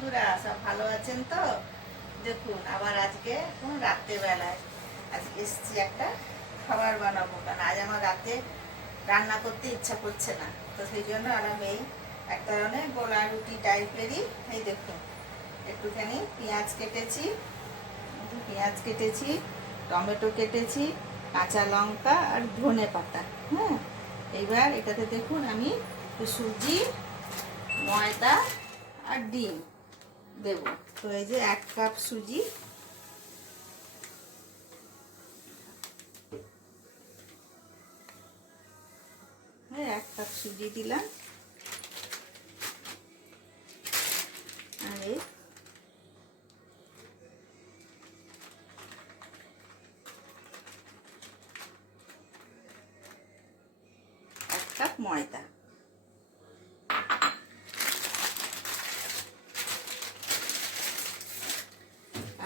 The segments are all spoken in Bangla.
বন্ধুরা, সব ভালো আছেন তো? দেখুন আবার আজকে রাত্রেবেলায় আজকে এসছি একটা খাবার বানাবো, কারণ আজ আমার রাতে রান্না করতে ইচ্ছা করছে না। তো সেই জন্য আমি এই একটা ধরনের গোলা রুটি টাইপেরই, এই দেখুন একটুখানি পেঁয়াজ কেটেছি, টমেটো কেটেছি, কাঁচা লঙ্কা আর ধনে পাতা। হ্যাঁ, এইবার এটাতে দেখুন আমি সুজি, ময়দা আর ডিম দেব। তো এই যে 1 কাপ সুজি, হ্যাঁ 1 কাপ সুজি দিলাম। আর এই 1 কাপ ময়দা।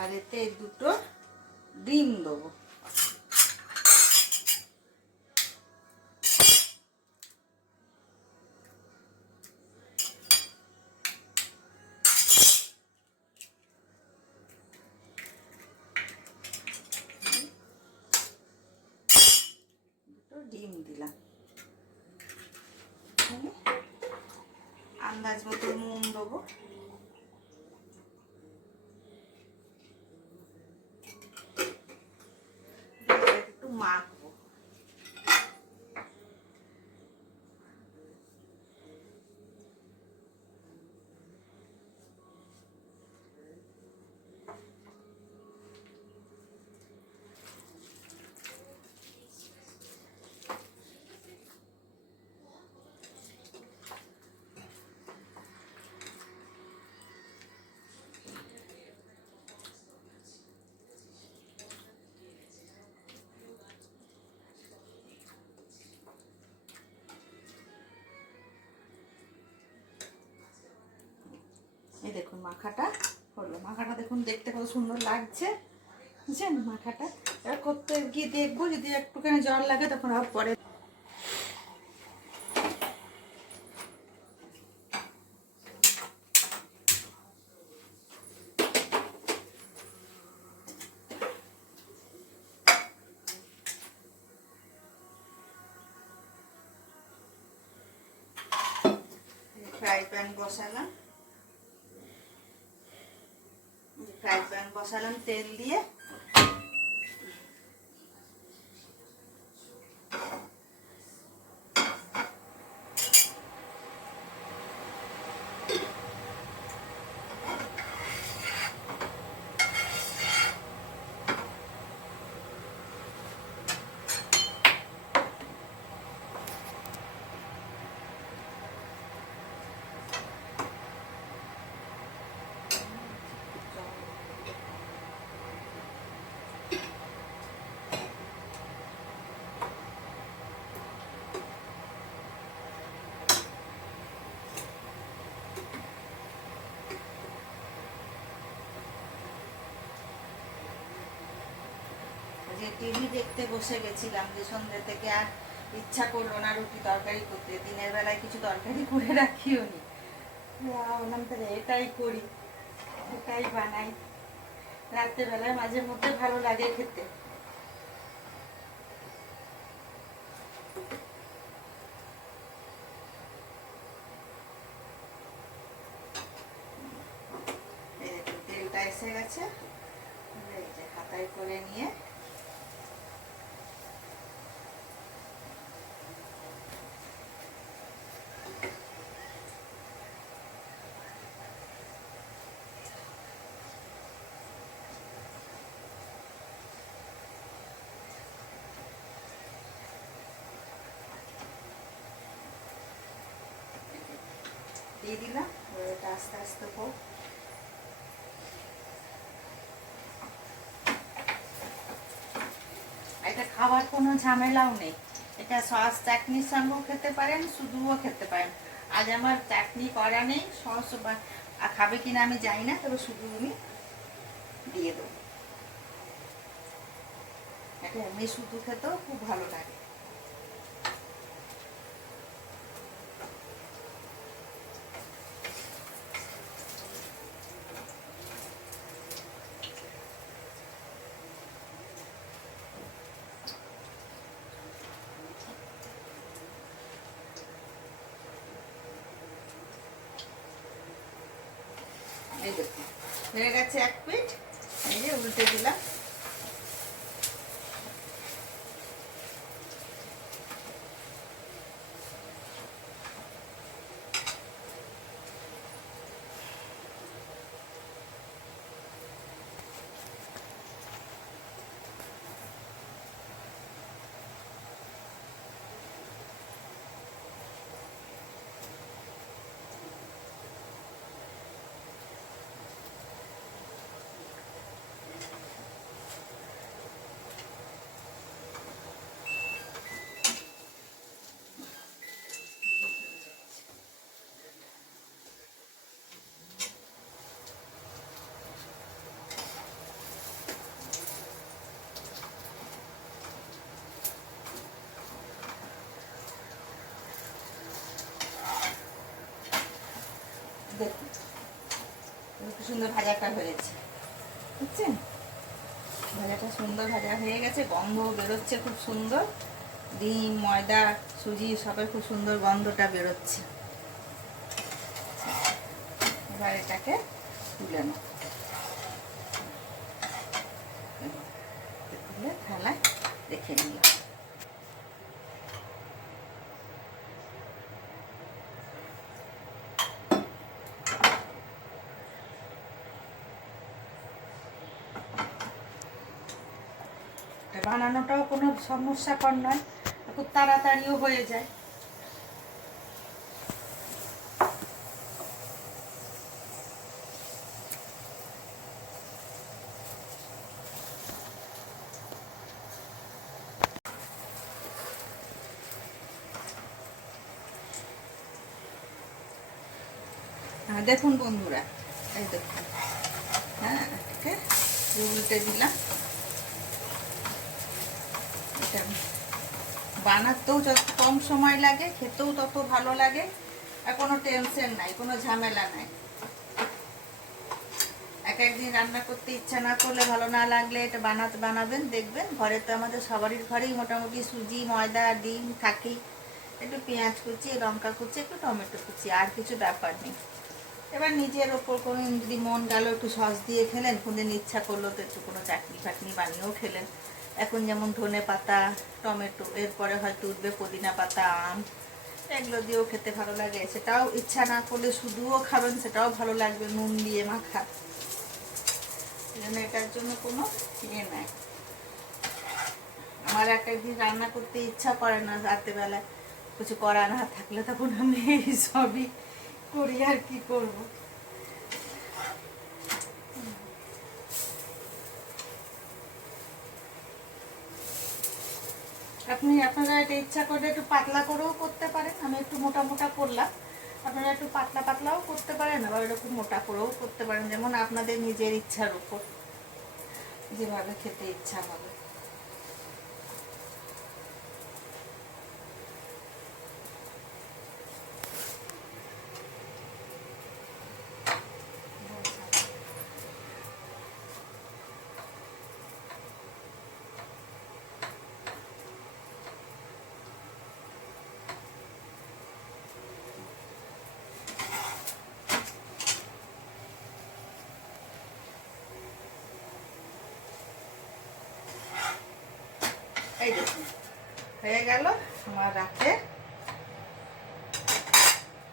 আর এতে 2টো ডিম দেবো। ডিম দিলাম, আন্দাজ মতো নুন দেবো। একটু মাখবো। এই দেখুন মাখাটা হলো। মাখাটা দেখুন দেখতে কত সুন্দর লাগছে, বুঝছেন? মাখাটা এবার করতে গিয়ে দেখবো, যদি একটুখানি জল লাগে তখন আবার পরে। ফ্রাই প্যান বসালাম তেল দিয়ে। যে টিভি দেখতে বসে গেছিলাম, যে সন্ধ্যে থেকে আর ইচ্ছা করলো না রুটি তরকারি করতে। দিনের বেলায় কিছু তরকারি করে রাখিও নি, বললাম তাহলে এটাই করি, এটাই বানাই। রাত্রেবেলায় মাঝে মধ্যে ভালো লাগে খেতে। তেলটা এসে গেছে, এই যে হাতায় করে নিয়ে দিয়ে দিলাম। এটা আস্তে আস্তে হোক। এটা খাবার কোনো ঝামেলাও নেই। এটা সস চাটনির সঙ্গেও খেতে পারেন, শুধুও খেতে পারেন। আজ আমার চাটনি করা নেই, সস খাবে কিনা আমি জানি না, তবে শুধু আমি দিয়ে দেবো। এটা এমনি শুধু খেতেও খুব ভালো লাগে। হয়ে গেছে এক পিঠ, এই যে উল্টে দিলাম। দেখুন খুব সুন্দর ভাজাটা হয়েছে, বুঝছেন? ভাজাটা সুন্দর ভাজা হয়ে গেছে, গন্ধ বেরোচ্ছে খুব সুন্দর। ডিম, ময়দা, সুজি সবের খুব সুন্দর গন্ধটা বেরোচ্ছে। এবার এটাকে তুলে নেব, তুলে থালায় রেখে নিলাম। বানানোটাও কোনো সমস্যাকর নয়, খুব তাড়াতাড়িও হয়ে যায়। দেখুন বন্ধুরা, এই দেখুন, হ্যাঁ এটাকে উল্টে দিলাম। এটা বানাতেও যত কম সময় লাগে, খেতেও তত ভালো লাগে, আর কোনো টেনশন নাই, কোনো ঝামেলা নাই। এক একদিন রান্না করতে ইচ্ছা না করলে, ভালো না লাগলে এটা বানাবেন, দেখবেন ঘরে তো আমাদের সবারই ঘরেই মোটামুটি সুজি, ময়দা, ডিম থাকেই। একটু পেঁয়াজ কুচি, লঙ্কা কুচি, একটু টমেটো কুচি, আর কিছু ব্যাপার নেই। এবার নিজের ওপর কোনো যদি মন গেল একটু সস দিয়ে খেলেন, কোনদিন ইচ্ছা করলো তো একটু কোনো চাটনি ফাটনি বানিয়েও খেলেন। এখন যেমন ধনে পাতা, টমেটো, এরপরে হয়তো উঠবে পুদিনা পাতা, আম, এগুলো দিয়েও খেতে ভালো লাগে। সেটাও ইচ্ছা না করলে শুধুও খাবেন, সেটাও ভালো লাগবে নুন দিয়ে মাখা। এটার জন্য কোনো ইয়ে নাই। আমার এক একদিন রান্না করতে ইচ্ছা করে না, রাত্রেবেলায় কিছু করা না থাকলে, তখন আমি এই সবই করি, আর কি করব। আপনারা এটা ইচ্ছা করলে একটু পাতলা করেও করতে পারেন, আমি একটু মোটা মোটা করলাম। আপনারা একটু পাতলা পাতলাও করতে পারেন, আবার এরকম মোটা করেও করতে পারেন, যেমন আপনাদের নিজের ইচ্ছার উপর, যেভাবে খেতে ইচ্ছা হবে। এই দেখুন হয়ে গেল আমার রাতে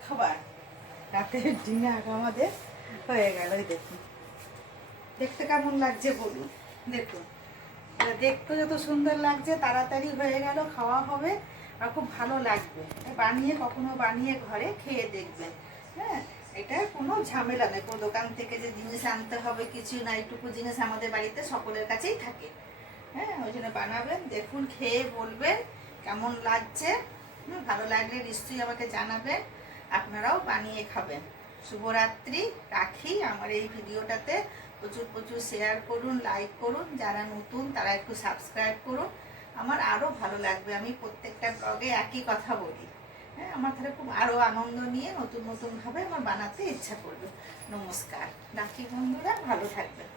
খাবার, রাতের ডিনার আমাদের হয়ে গেল। এই দেখুন দেখতে কেমন লাগছে বলুন। দেখুন দেখতে যত সুন্দর লাগছে, তাড়াতাড়ি হয়ে গেল, খাওয়া হবে, আর খুব ভালো লাগবে। বানিয়ে কখনো বানিয়ে ঘরে খেয়ে দেখবেন। হ্যাঁ, এটা কোনো ঝামেলা নেই, কোনো দোকান থেকে যে জিনিস আনতে হবে কিছু না, এইটুকু জিনিস আমাদের বাড়িতে সকলের কাছেই থাকে। হ্যাঁ, ওই জন্য বানাবেন, দেখুন, খেয়ে বলবেন কেমন লাগছে। ভালো লাগলে নিশ্চয়ই আমাকে জানাবেন, আপনারাও বানিয়ে খাবেন। শুভরাত্রি, রাখি। আমার এই ভিডিওটাতে প্রচুর প্রচুর শেয়ার করুন, লাইক করুন, যারা নতুন তারা একটু সাবস্ক্রাইব করুন, আমার আরও ভালো লাগবে। আমি প্রত্যেকটা ব্লগে একই কথা বলি। হ্যাঁ, আমার তাহলে খুব আরও আনন্দ নিয়ে নতুন নতুনভাবে আমার বানাতে ইচ্ছা করবে। নমস্কার, রাখি বন্ধুরা, ভালো থাকবেন।